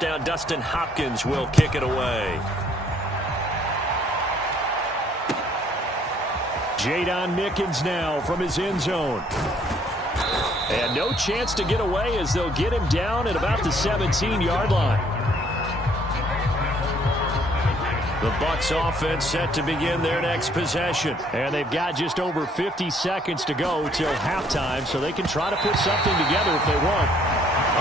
first down. Dustin Hopkins will kick it away. Jadon Mickens now from his end zone. And no chance to get away as they'll get him down at about the 17-yard line. The Bucs offense set to begin their next possession. And they've got just over 50 seconds to go till halftime, so they can try to put something together if they want.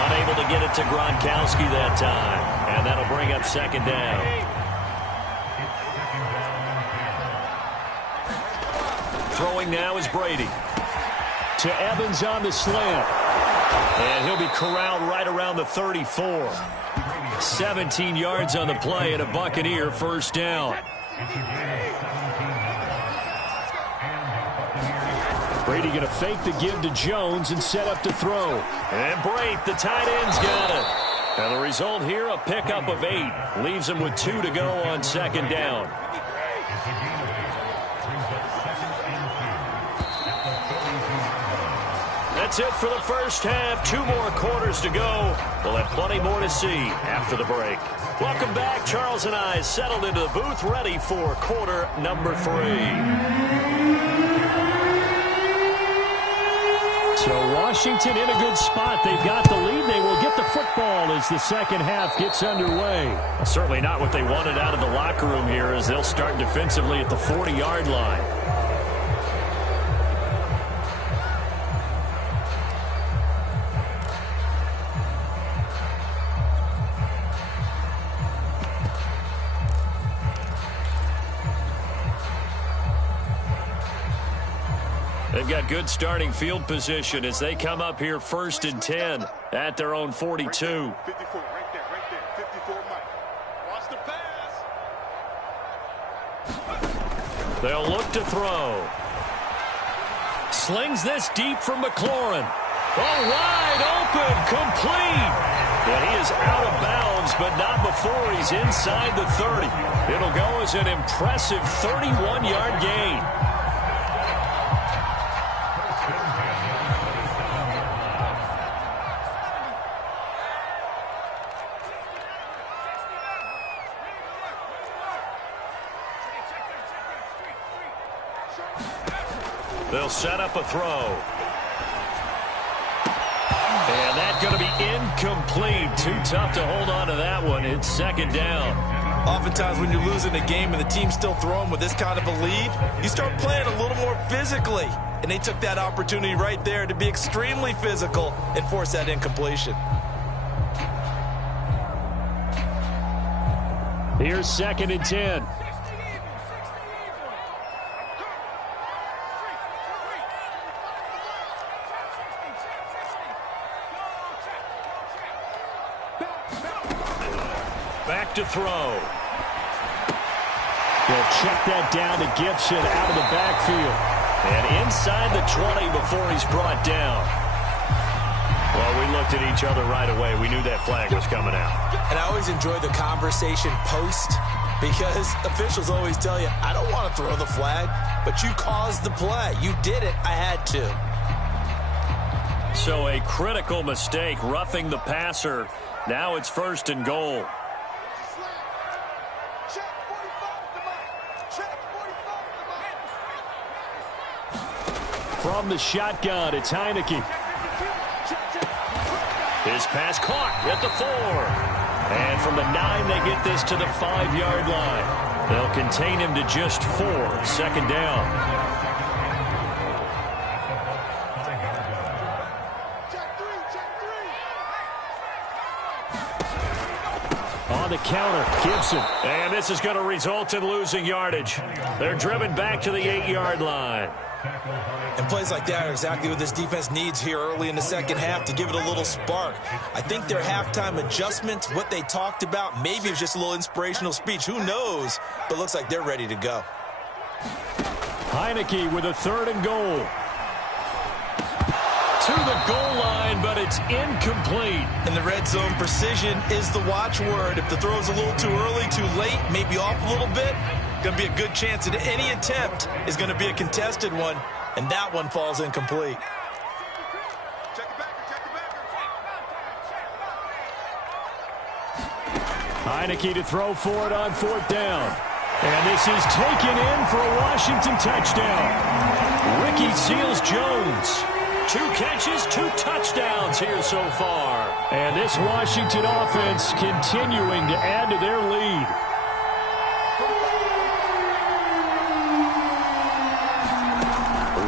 Unable to get it to Gronkowski that time. And that'll bring up second down. Throwing now is Brady. To Evans on the slant. And he'll be corralled right around the 34. 17 yards on the play and a Buccaneer first down. Brady going to fake the give to Jones and set up to throw. And Brate, the tight end's got it. And the result here, a pickup of 8. Leaves him with 2 to go on second down. That's it for the first half. 2 more quarters to go. We'll have plenty more to see after the break. Welcome back. Charles and I settled into the booth, ready for quarter number 3. So Washington in a good spot. They've got the lead. They will get the football as the second half gets underway. Well, certainly not what they wanted out of the locker room here, as they'll start defensively at the 40-yard line. They've got good starting field position as they come up here 1st and 10 at their own 42. 54, right there, 54, Mike. Watch the pass. They'll look to throw. Slings this deep from McLaurin. Oh, wide open, complete. And he is out of bounds, but not before he's inside the 30. It'll go as an impressive 31-yard gain. They'll set up a throw. And that's going to be incomplete. Too tough to hold on to that one. It's second down. Oftentimes when you're losing a game and the team's still throwing with this kind of a lead, you start playing a little more physically. And they took that opportunity right there to be extremely physical and force that incompletion. Here's 2nd and 10. Back to throw. They'll check that down to Gibson out of the backfield. And inside the 20 before he's brought down. Well, we looked at each other right away. We knew that flag was coming out. And I always enjoy the conversation post, because officials always tell you, I don't want to throw the flag, but you caused the play. You did it. I had to. So a critical mistake, roughing the passer. Now it's 1st and goal. From the shotgun, it's Heineke. His pass caught at the 4. And from the 9, they get this to the 5-yard line. They'll contain him to just 4. Second down. On the counter, Gibson. And this is going to result in losing yardage. They're driven back to the 8-yard line. And plays like that are exactly what this defense needs here early in the second half to give it a little spark. I think their halftime adjustments, what they talked about, maybe it was just a little inspirational speech. Who knows? But looks like they're ready to go. Heineke with a 3rd and goal. To the goal line, but it's incomplete. And the red zone precision is the watchword. If the throw's a little too early, too late, maybe off a little bit, going to be a good chance that any attempt is going to be a contested one, and that one falls incomplete. Heineke to throw for it on 4th down. And this is taken in for a Washington touchdown. Ricky Seals-Jones. 2 catches, 2 touchdowns here so far. And this Washington offense continuing to add to their lead.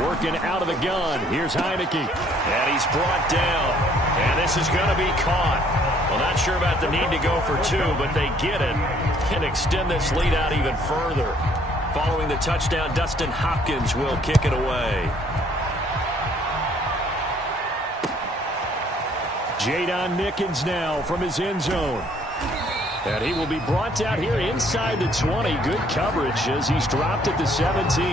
Working out of the gun. Here's Heineke. And he's brought down. And this is going to be caught. Well, not sure about the need to go for 2, but they get it and extend this lead out even further. Following the touchdown, Dustin Hopkins will kick it away. Jadon Mickens now from his end zone. And he will be brought down here inside the 20. Good coverage as he's dropped at the 17.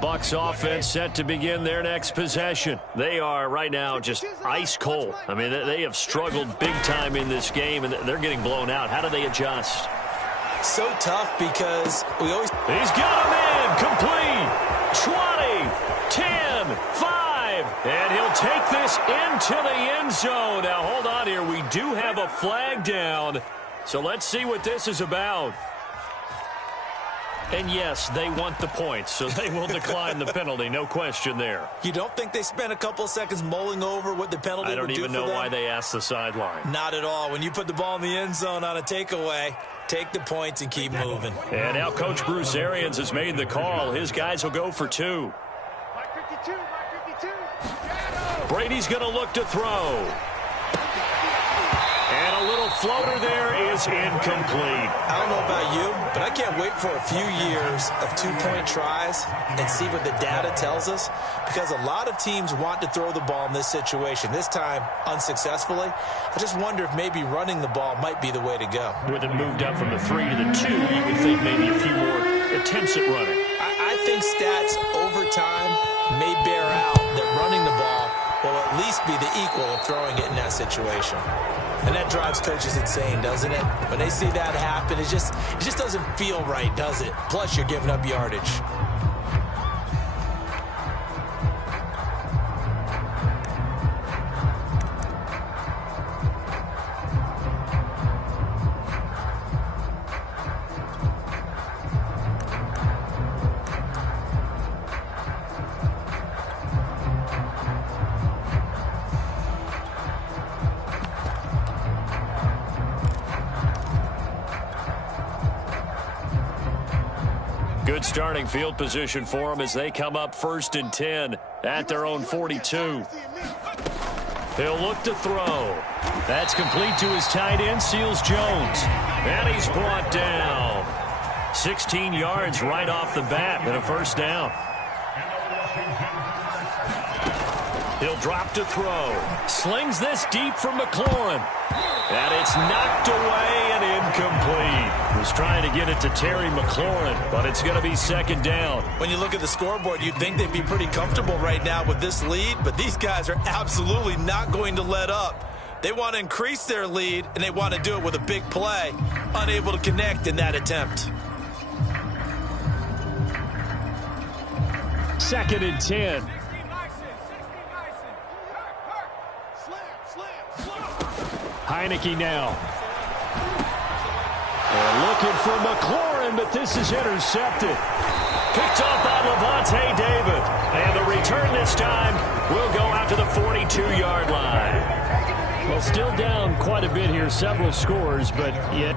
Bucs offense set to begin their next possession. They are right now just ice cold. I mean, they have struggled big time in this game, and they're getting blown out. How do they adjust? So tough because we always... He's got him in. Complete. 20, 10, 5. And he'll take this into the end zone. Now, hold on here. We do have a flag down. So let's see what this is about. And yes, they want the points, so they will decline the penalty. No question there. You don't think they spent a couple of seconds mulling over what the penalty would do for them? I don't even know why they asked the sideline. Not at all. When you put the ball in the end zone on a takeaway, take the points and keep moving. And now Coach Bruce Arians has made the call. His guys will go for 2. Brady's going to look to throw. And a little floater there is incomplete. I don't know about you, but I can't wait for a few years of 2-point tries and see what the data tells us, because a lot of teams want to throw the ball in this situation. This time, unsuccessfully. I just wonder if maybe running the ball might be the way to go. With it moved up from the 3 to the 2, you would think maybe a few more attempts at running. I think stats over time may bear out that running the ball will at least be the equal of throwing it in that situation. And that drives coaches insane, doesn't it? When they see that happen, it just doesn't feel right, does it? Plus, you're giving up yardage. Good starting field position for them as they come up 1st and 10 at their own 42. He'll look to throw. That's complete to his tight end, Seals-Jones. And he's brought down. 16 yards right off the bat and a 1st down. He'll drop to throw. Slings this deep from McLaurin. And it's knocked away and incomplete. Was trying to get it to Terry McLaurin, but it's going to be 2nd down. When you look at the scoreboard, you'd think they'd be pretty comfortable right now with this lead, but these guys are absolutely not going to let up. They want to increase their lead, and they want to do it with a big play. Unable to connect in that attempt. 2nd and 10. Heineke now. And looking for McLaurin, but this is intercepted. Picked off by Levante David. And the return this time will go out to the 42-yard line. Well, still down quite a bit here, several scores, but yet...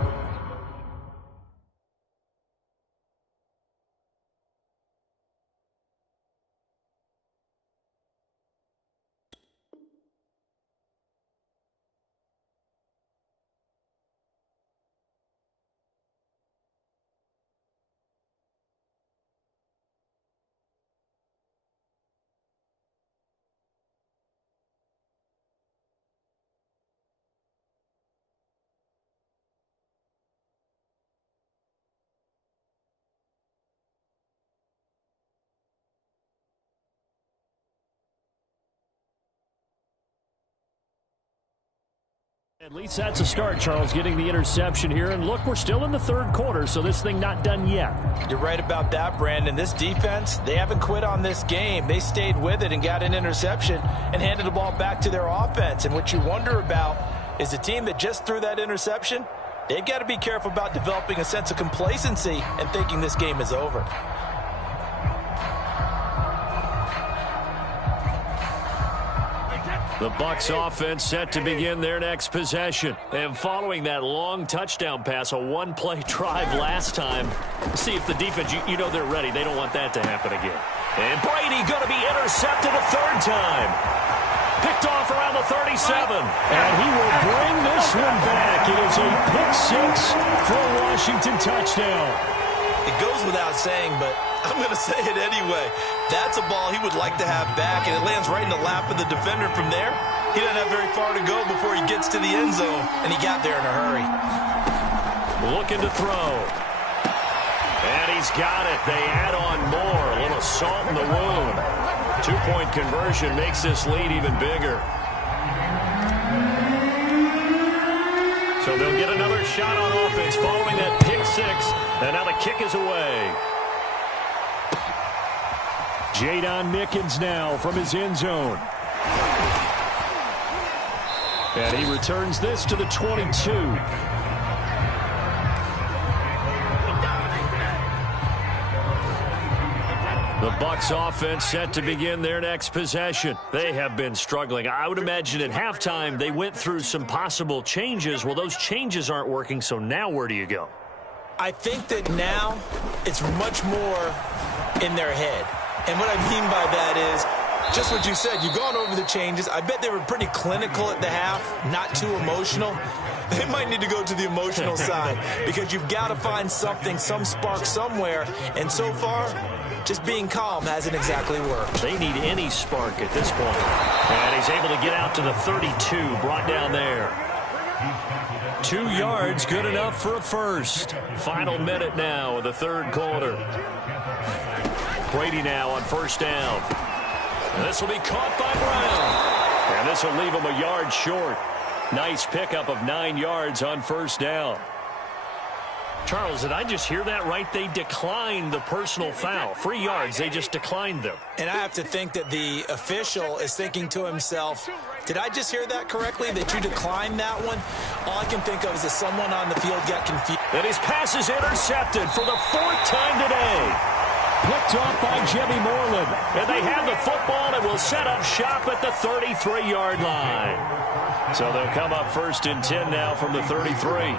At least that's a start, Charles, getting the interception here. And look, we're still in the third quarter, so this thing not done yet. You're right about that, Brandon. This defense, they haven't quit on this game. They stayed with it and got an interception and handed the ball back to their offense. And what you wonder about is the team that just threw that interception, they've got to be careful about developing a sense of complacency and thinking this game is over. The Bucs offense set to begin their next possession. And following that long touchdown pass, a one-play drive last time. See if the defense, you know they're ready. They don't want that to happen again. And Brady going to be intercepted a third time. Picked off around the 37. And he will bring this one back. It is a pick six for a Washington touchdown. It goes without saying, but I'm going to say it anyway. That's a ball he would like to have back, and it lands right in the lap of the defender. From there, he doesn't have very far to go before he gets to the end zone, and he got there in a hurry. Looking to throw. And he's got it. They add on more. A little salt in the wound. Two-point conversion makes this lead even bigger. So they'll get another shot on offense following that pick six. And now the kick is away. Jadon Mickens now from his end zone. And he returns this to the 22. The Bucs offense set to begin their next possession. They have been struggling. I would imagine at halftime they went through some possible changes. Well, those changes aren't working, so now where do you go? I think that now it's much more in their head. And what I mean by that is just what you said. You've gone over the changes. I bet they were pretty clinical at the half, not too emotional. They might need to go to the emotional side because you've got to find something, some spark somewhere. And so far, just being calm hasn't exactly worked. They need any spark at this point. And he's able to get out to the 32, brought down there. 2 yards, good enough for a first. Final minute now of the third quarter. Brady now on first down. This will be caught by Brown. And this will leave him a yard short. Nice pickup of 9 yards on first down. Charles, did I just hear that right? They declined the personal foul. 3 yards, they just declined them. And I have to think that the official is thinking to himself, did I just hear that correctly, that you declined that one? All I can think of is that someone on the field got confused. And his pass is intercepted for the 4th time today. Picked off by Jimmy Moreland. And they have the football and will set up shop at the 33-yard line. So they'll come up 1st and 10 now from the 33.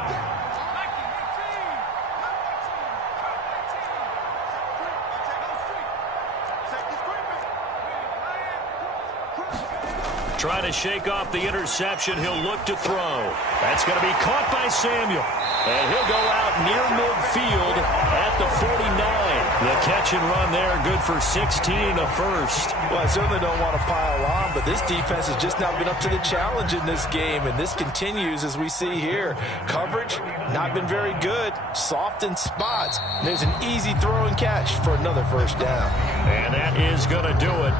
Trying to shake off the interception. He'll look to throw. That's going to be caught by Samuel. And he'll go out near midfield at the 49. The catch and run there, good for 16 and a first. Well, I certainly don't want to pile on, but this defense has just not been up to the challenge in this game, and this continues as we see here. Coverage, not been very good. Soft in spots. There's an easy throw and catch for another first down. And that is going to do it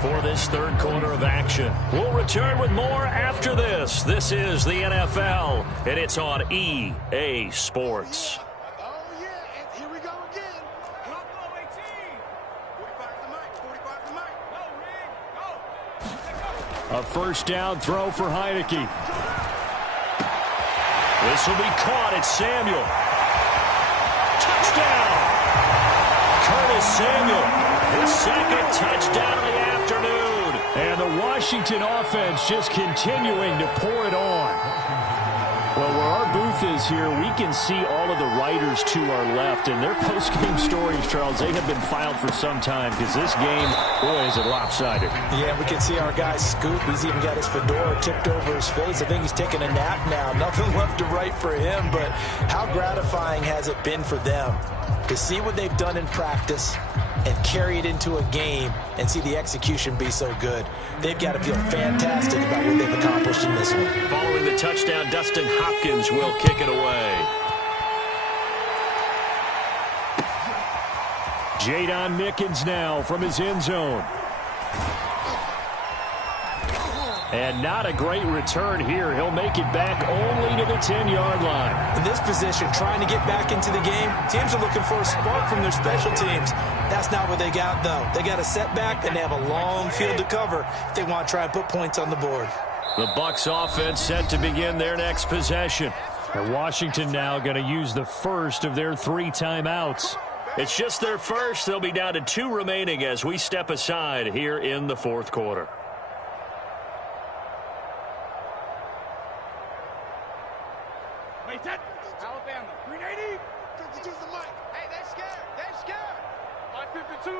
for this third quarter of action. We'll return with more after this. This is the NFL, and it's on EA Sports. Oh, yeah, and here we go again. 45 A first down throw for Heineke. This will be caught. It's Samuel. Touchdown! Curtis Samuel, his second touchdown of the afternoon. And the Washington offense just continuing to pour it on. Well, where our booth is here, we can see all of the writers to our left. And their post-game stories, Charles, they have been filed for some time because this game, boy, is it lopsided. Yeah, we can see our guy Scoop. He's even got his fedora tipped over his face. I think he's taking a nap now. Nothing left to write for him, but how gratifying has it been for them to see what they've done in practice and carry it into a game and see the execution be so good. They've got to feel fantastic about what they've accomplished in this one. Following the touchdown, Dustin Hopkins will kick it away. Jadon Mickens now from his end zone. And not a great return here. He'll make it back only to the 10-yard line. In this position, trying to get back into the game, teams are looking for a spark from their special teams. That's not what they got, though. They got a setback, and they have a long field to cover if they want to try and put points on the board. The Bucs offense set to begin their next possession. And Washington now going to use the first of their 3 timeouts. It's just their first. They'll be down to 2 remaining as we step aside here in the 4th quarter. Alabama, 380. 52's the mic. Hey, they're scared. They're scared. Line 52.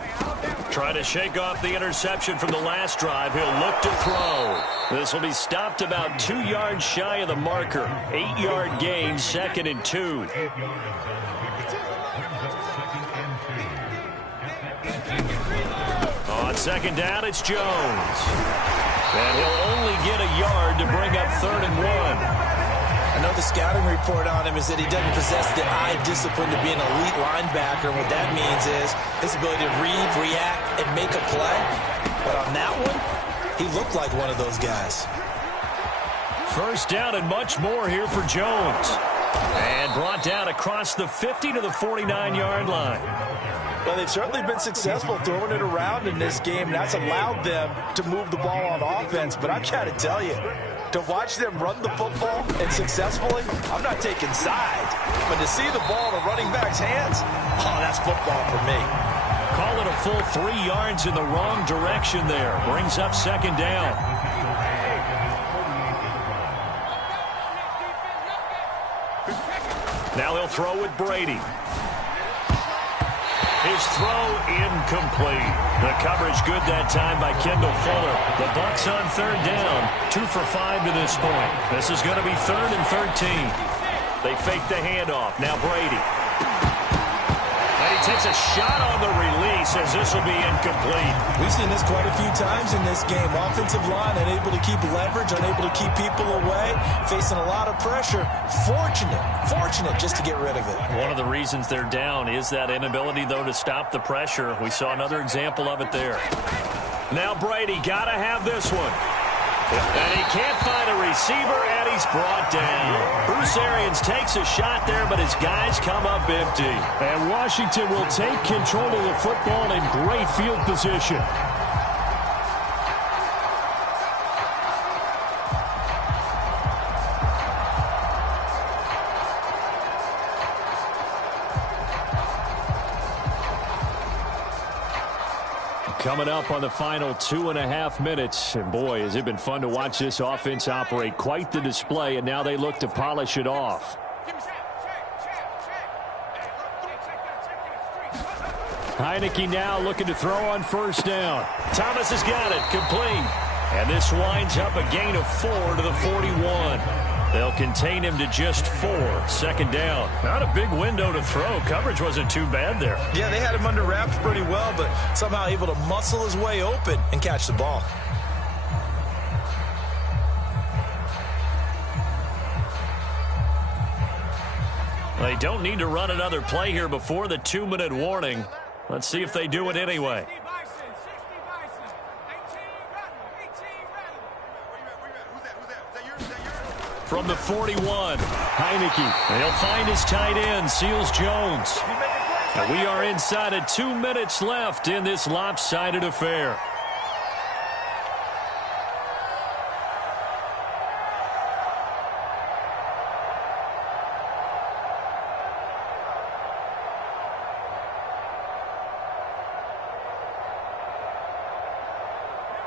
Hey, Alabama. Trying to shake off the interception from the last drive. He'll look to throw. This will be stopped about 2 yards shy of the marker. 8-yard gain, 2nd and 2. On 2nd down, it's Jones. And he'll only get a yard to bring up 3rd and 1. I know the scouting report on him is that he doesn't possess the eye discipline to be an elite linebacker. What that means is his ability to read, react, and make a play. But on that one, he looked like one of those guys. 1st down and much more here for Jones. And brought down across the 50 to the 49-yard line. Well, they've certainly been successful throwing it around in this game. That's allowed them to move the ball on offense. But I've got to tell you, to watch them run the football and successfully, I'm not taking sides. But to see the ball in a running back's hands, oh, that's football for me. Call it a full 3 yards in the wrong direction there. Brings up 2nd down. Now he'll throw with Brady. His throw incomplete. The coverage good that time by Kendall Fuller. The Bucs on 3rd down. 2 for 5 to this point. This is going to be 3rd and 13. They fake the handoff. Now Brady. And he takes a shot on the release as this will be incomplete. We've seen this quite a few times in this game. Offensive line unable to keep leverage, unable to keep people away, facing a lot of pressure. Fortunate just to get rid of it. One of the reasons they're down is that inability, though, to stop the pressure. We saw another example of it there. Now Brady got to have this one. And he can't find a receiver, and he's brought down. Bruce Arians takes a shot there, but his guys come up empty. And Washington will take control of the football in great field position. Coming up on the final 2.5 minutes. And boy, has it been fun to watch this offense operate. Quite the display, and now they look to polish it off. Heineke now looking to throw on 1st down. Thomas has got it, complete. And this winds up a gain of 4 to the 41. They'll contain him to just 4. 2nd down. Not a big window to throw. Coverage wasn't too bad there. Yeah, they had him under wraps pretty well, but somehow able to muscle his way open and catch the ball. They don't need to run another play here before the 2-minute warning. Let's see if they do it anyway. From the 41, Heineke. And he'll find his tight end, Seals Jones. And we are inside of 2 minutes left in this lopsided affair.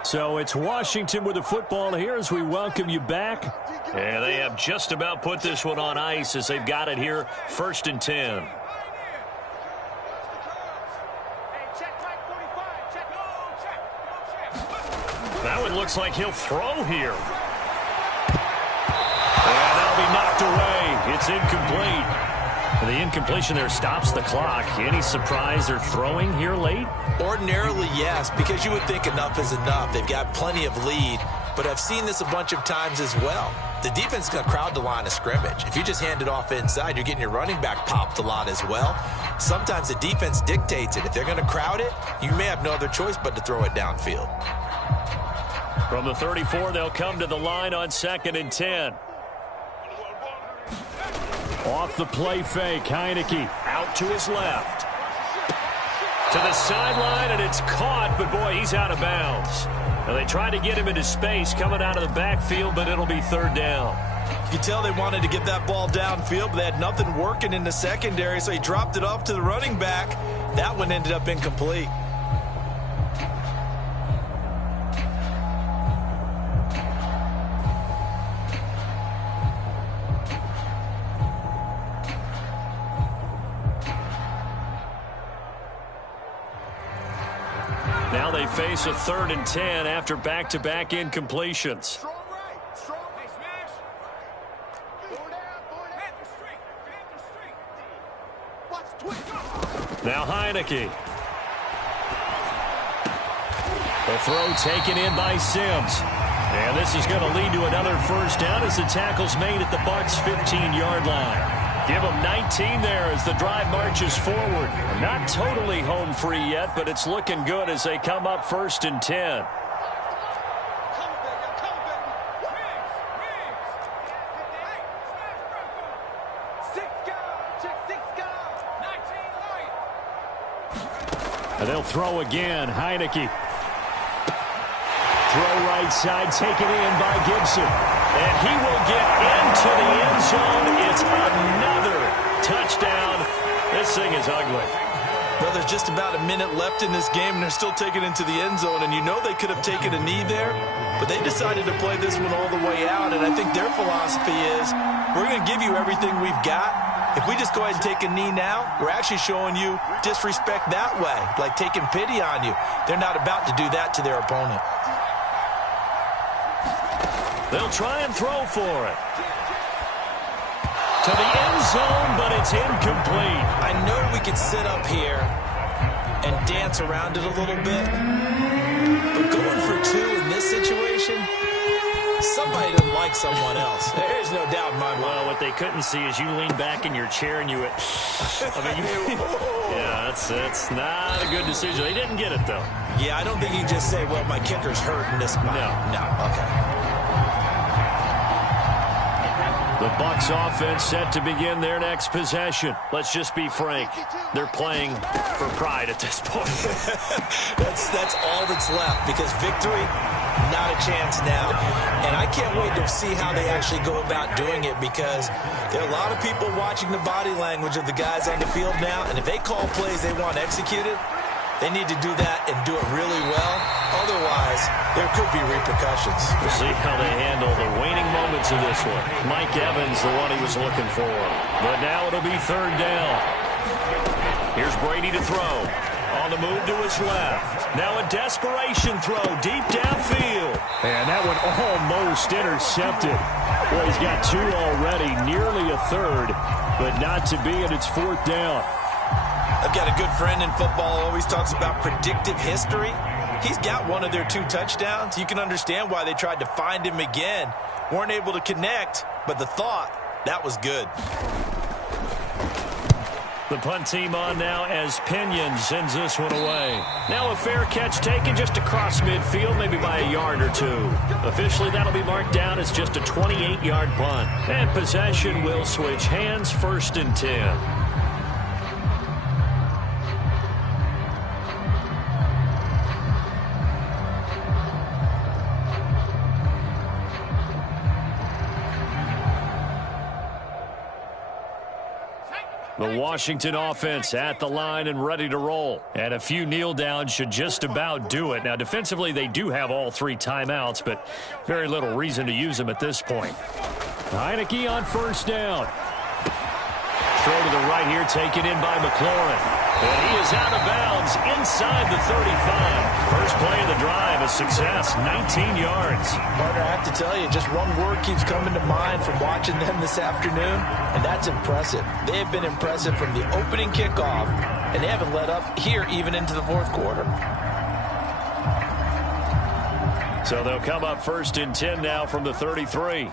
So it's Washington with the football here as we welcome you back. And they have just about put this one on ice as they've got it here, 1st and 10. That one looks like he'll throw here. And that'll be knocked away. It's incomplete. The incompletion there stops the clock. Any surprise they're throwing here late? Ordinarily, yes, because you would think enough is enough. They've got plenty of lead, but I've seen this a bunch of times as well. The defense is going to crowd the line of scrimmage. If you just hand it off inside, you're getting your running back popped a lot as well. Sometimes the defense dictates it. If they're going to crowd it, you may have no other choice but to throw it downfield. From the 34, they'll come to the line on 2nd and 10. Off the play fake, Heineke out to his left. To the sideline, and it's caught, but boy, he's out of bounds. Now they tried to get him into space coming out of the backfield, but it'll be 3rd down. You can tell they wanted to get that ball downfield, but they had nothing working in the secondary, so he dropped it off to the running back. That one ended up incomplete. Now they face a 3rd and 10 after back-to-back incompletions. Strong right. Strong. Hey, smash. Forward down. Forward down. Panther straight. Watch twist. Now Heineke. The throw taken in by Sims. And this is going to lead to another 1st down as the tackle's made at the Bucs' 15-yard line. Give them 19 there as the drive marches forward. Not totally home free yet, but it's looking good as they come up 1st and 10. And they'll throw again. Heineke. Throw right side, taken in by Gibson. And he will get into the end zone. It's another touchdown. This thing is ugly. Well, there's just about a minute left in this game, and they're still taking it into the end zone. And you know they could have taken a knee there, but they decided to play this one all the way out. And I think their philosophy is, we're going to give you everything we've got. If we just go ahead and take a knee now, we're actually showing you disrespect that way, like taking pity on you. They're not about to do that to their opponent. They'll try and throw for it. To the end zone, but it's incomplete. I know we could sit up here and dance around it a little bit, but going for 2 in this situation, somebody doesn't like someone else. There's no doubt in my mind. Well, what they couldn't see is you lean back in your chair and you went, yeah, that's not a good decision. They didn't get it, though. Yeah, I don't think you can just say, well, my kicker's hurt in this spot. No, okay. The Bucs offense set to begin their next possession. Let's just be frank. They're playing for pride at this point. That's all that's left, because victory, not a chance now. And I can't wait to see how they actually go about doing it, because there are a lot of people watching the body language of the guys on the field now, and if they call plays they want executed, they need to do that and do it really well. Otherwise, there could be repercussions. We'll see how they handle the waning moments of this one. Mike Evans, the one he was looking for. But now it'll be 3rd down. Here's Brady to throw. On the move to his left. Now a desperation throw deep downfield. And that one almost intercepted. Boy, he's got 2 already, nearly a 3rd, but not to be, and it's 4th down. I've got a good friend in football, always talks about predictive history. He's got one of their 2 touchdowns. You can understand why they tried to find him again. Weren't able to connect, but the thought, that was good. The punt team on now as Pinion sends this one away. Now a fair catch taken just across midfield, maybe by a yard or 2. Officially, that'll be marked down as just a 28-yard punt. And possession will switch hands, 1st and 10. The Washington offense at the line and ready to roll. And a few kneel downs should just about do it. Now, defensively, they do have all 3 timeouts, but very little reason to use them at this point. Heineke on 1st down. Throw to the right here, taken in by McLaurin. And he is out of bounds inside the 35. First play of the drive, a success, 19 yards. Partner, I have to tell you, just one word keeps coming to mind from watching them this afternoon, and that's impressive. They have been impressive from the opening kickoff, and they haven't let up here even into the 4th quarter. So they'll come up 1st and 10 now from the 33.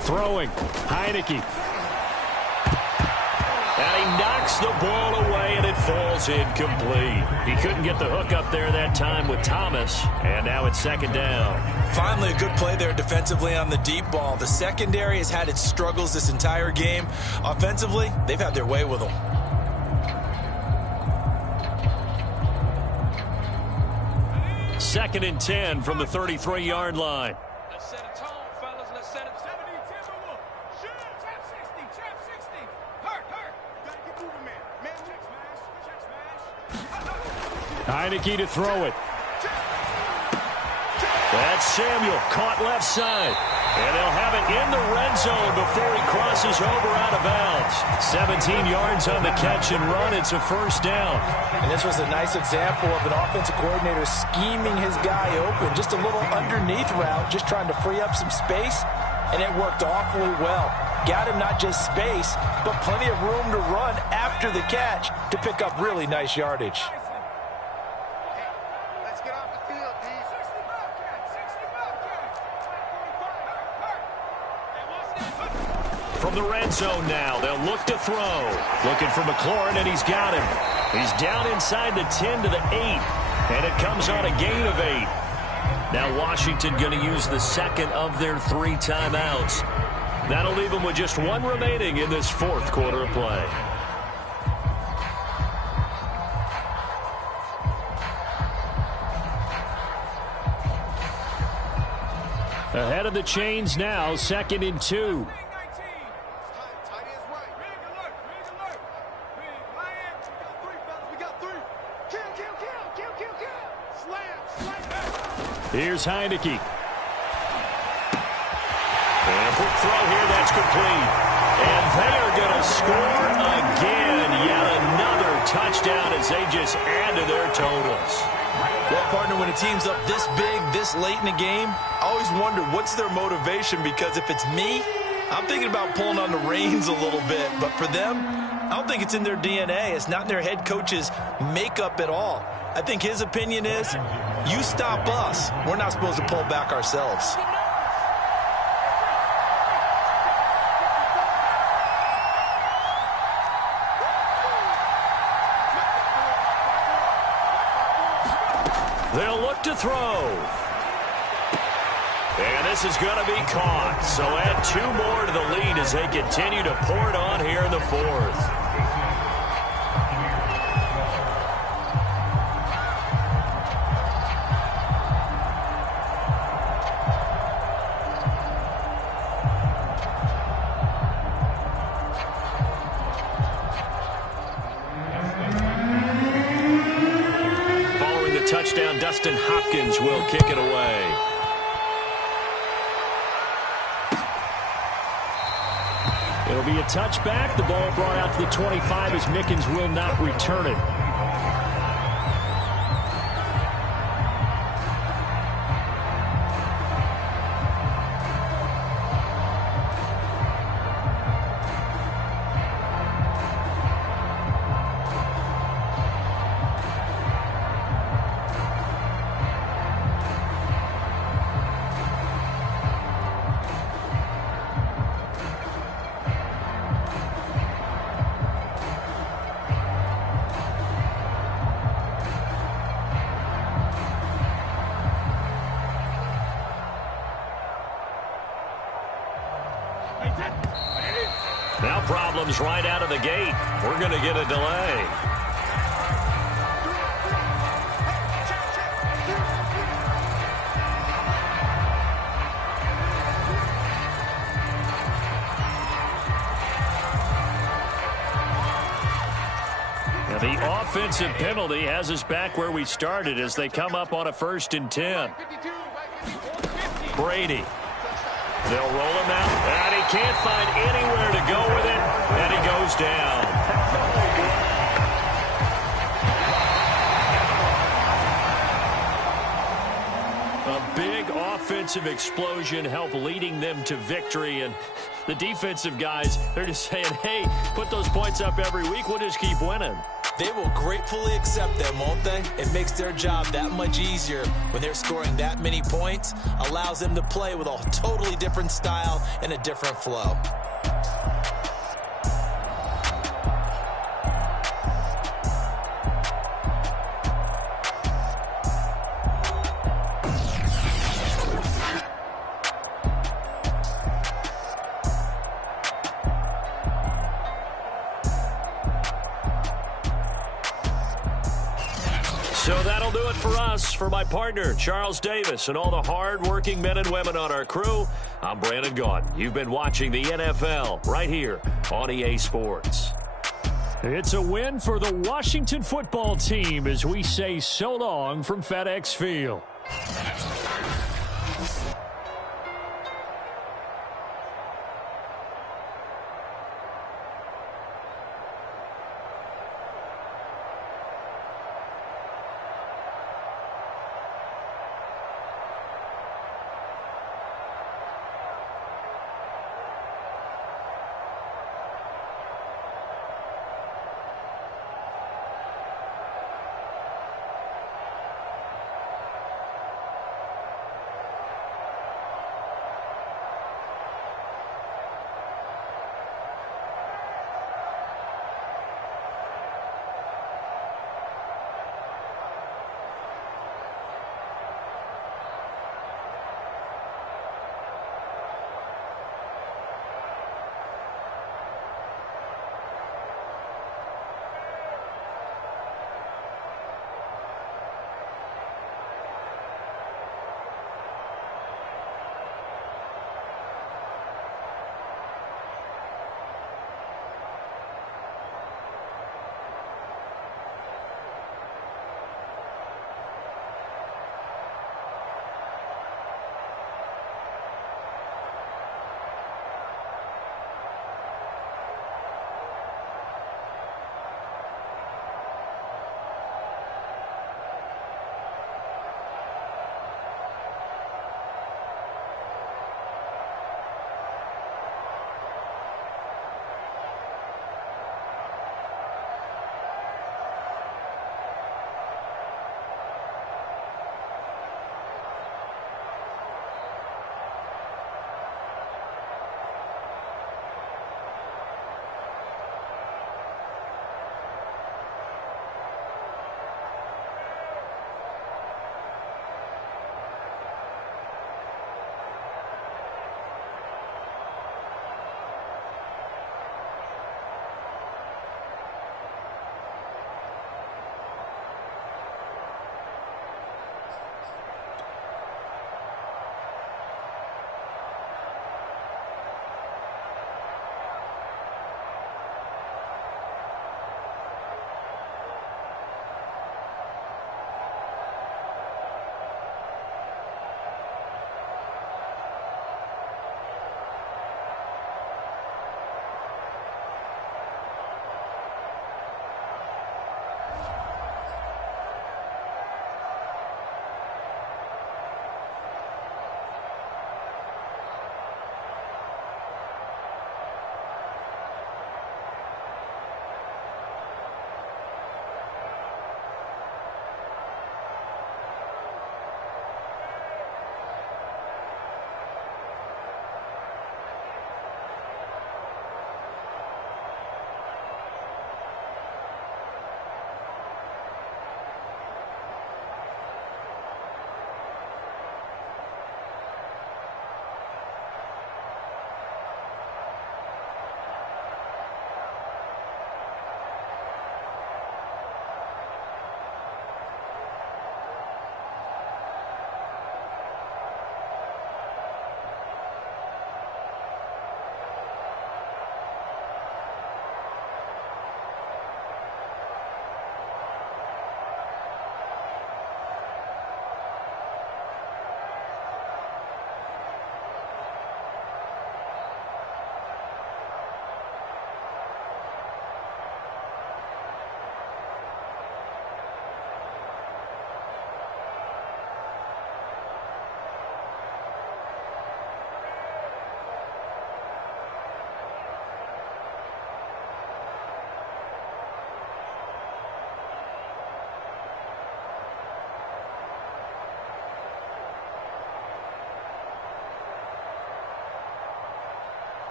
Throwing, Heineke. And he knocks the ball away, and it falls incomplete. He couldn't get the hook up there that time with Thomas, and now it's second down. Finally, a good play there defensively on the deep ball. The secondary has had its struggles this entire game. Offensively, they've had their way with them. Second and 10 from the 33-yard line. Let's set a tone, fellas. Let's set a 70, Timberwolf. Shoot. Trap 60. Trap 60. Hurt. Gotta get moving, man. Man, check smash. Heineke to throw it. That's Samuel, caught left side. And they'll have it in the red zone before he crosses over out of bounds. 17 yards on the catch and run. It's a first down. And this was a nice example of an offensive coordinator scheming his guy open. Just a little underneath route, just trying to free up some space. And it worked awfully well. Got him not just space, but plenty of room to run after the catch to pick up really nice yardage. Let's get off the field, D. 60 Bobcat. 60 Bobcat. From the red zone now, they'll look to throw. Looking for McLaurin, and he's got him. He's down inside the 10 to the 8, and it comes on a gain of 8. Now Washington going to use the second of their 3 timeouts. That'll leave them with just 1 remaining in this fourth quarter of play. Ahead of the chains now, second and 2. Here's Heineke. And a quick throw here, that's complete. And they are going to score again. Yet another touchdown as they just add to their totals. Well, partner, when a team's up this big, this late in the game, I always wonder what's their motivation, because if it's me, I'm thinking about pulling on the reins a little bit. But for them, I don't think it's in their DNA. It's not in their head coach's makeup at all. I think his opinion is, you stop us. We're not supposed to pull back ourselves. They'll look to throw. And this is going to be caught. So add 2 more to the lead as they continue to pour it on here in the fourth. Touchdown, Dustin Hopkins will kick it away. It'll be a touchback. The ball brought out to the 25 as Mickens will not return it. Now problems right out of the gate. We're going to get a delay. Now the offensive penalty has us back where we started as they come up on a 1st and 10. Brady. They'll roll him out, and he can't find anywhere to go with it, and he goes down. A big offensive explosion helped leading them to victory, and the defensive guys, they're just saying, hey, put those points up every week, we'll just keep winning. They will gratefully accept them, won't they? It makes their job that much easier when they're scoring that many points. Allows them to play with a totally different style and a different flow. So that'll do it for us. For my partner, Charles Davis, and all the hard-working men and women on our crew, I'm Brandon Gaudin. You've been watching the NFL right here on EA Sports. It's a win for the Washington football team as we say so long from FedEx Field.